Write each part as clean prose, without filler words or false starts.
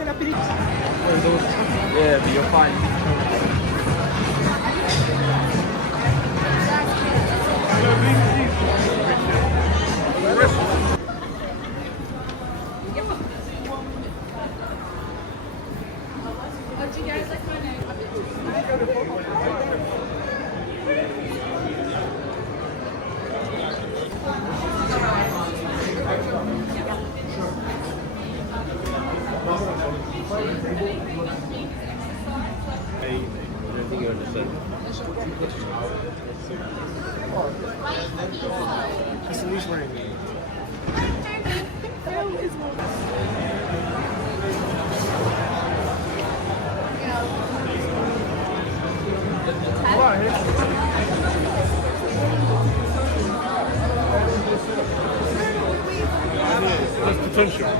Yeah, but you're fine. Do you guys like my name? I don't think you understand. That's the least wearing me. There's potential.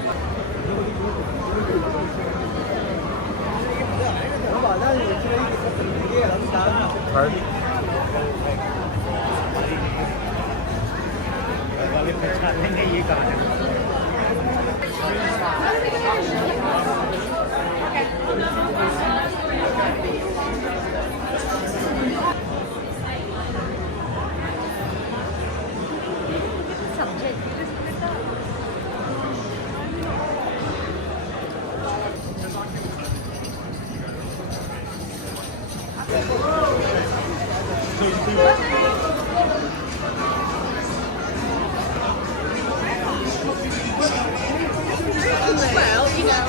Well, you know.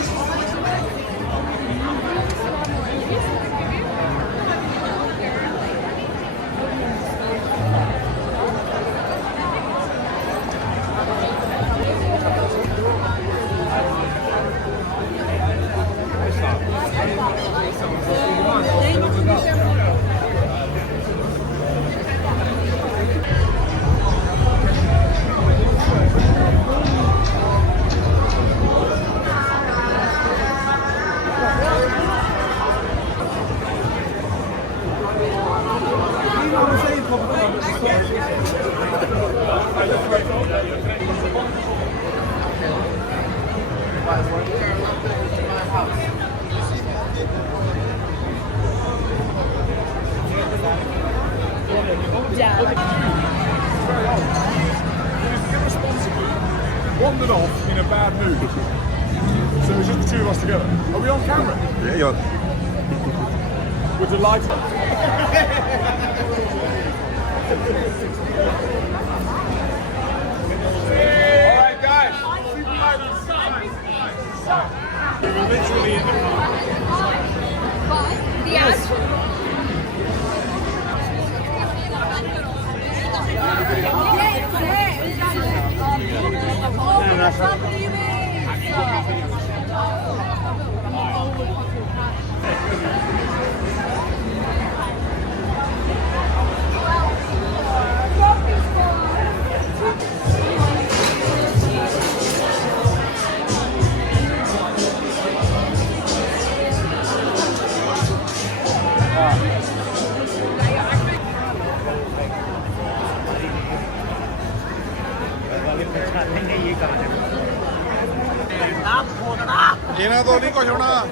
Wandered off in a bad mood. So it was just the two of us together. Are we on camera? Yeah, you're. We're delighted. Alright guys, we were literally in the car. The action. Llena todo rico, yo nada.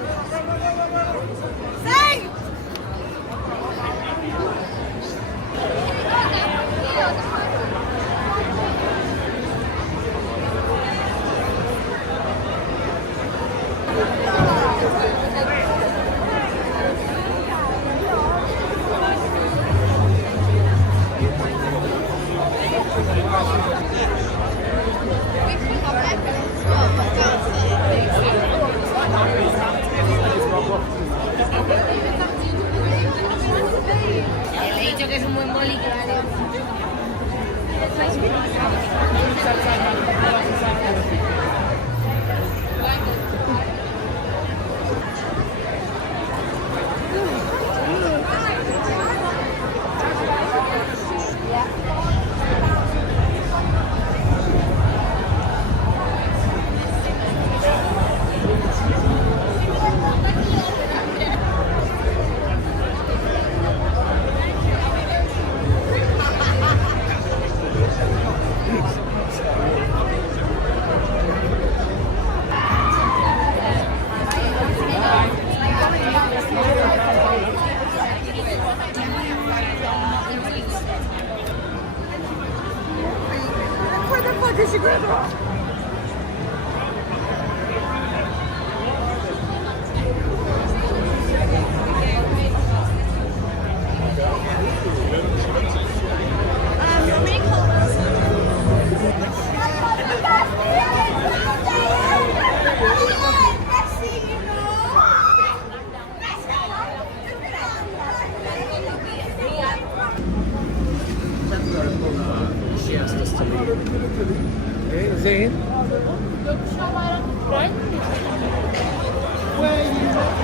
Le he dicho que es un buen boli que vale.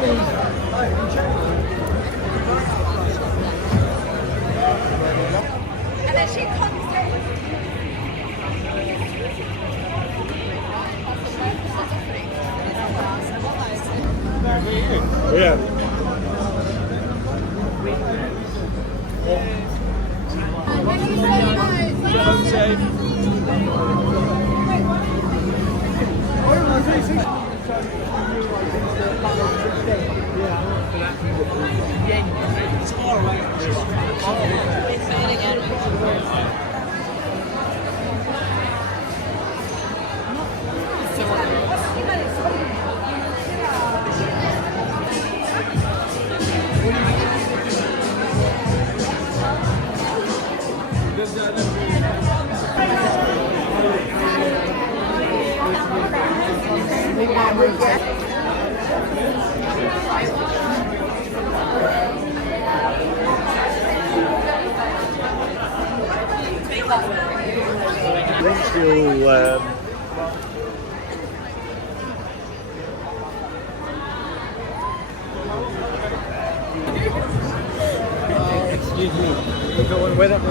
And then she comes Yeah. Still, excuse me. Where that?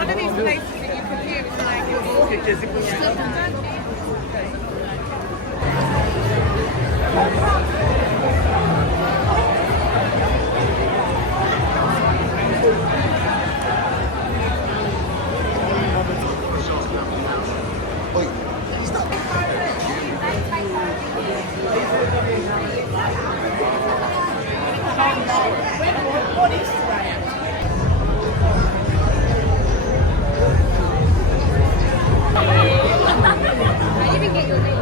one of these places that you could hear is I even get your name.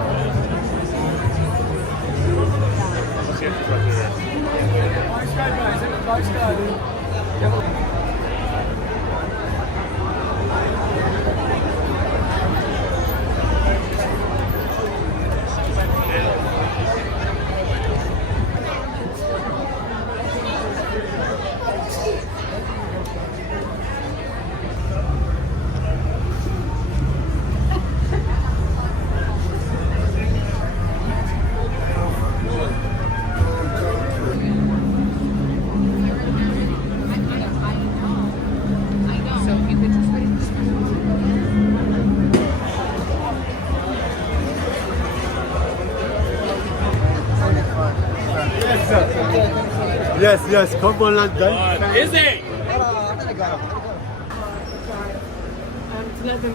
Yes, yes, come on, London. Is it? To let them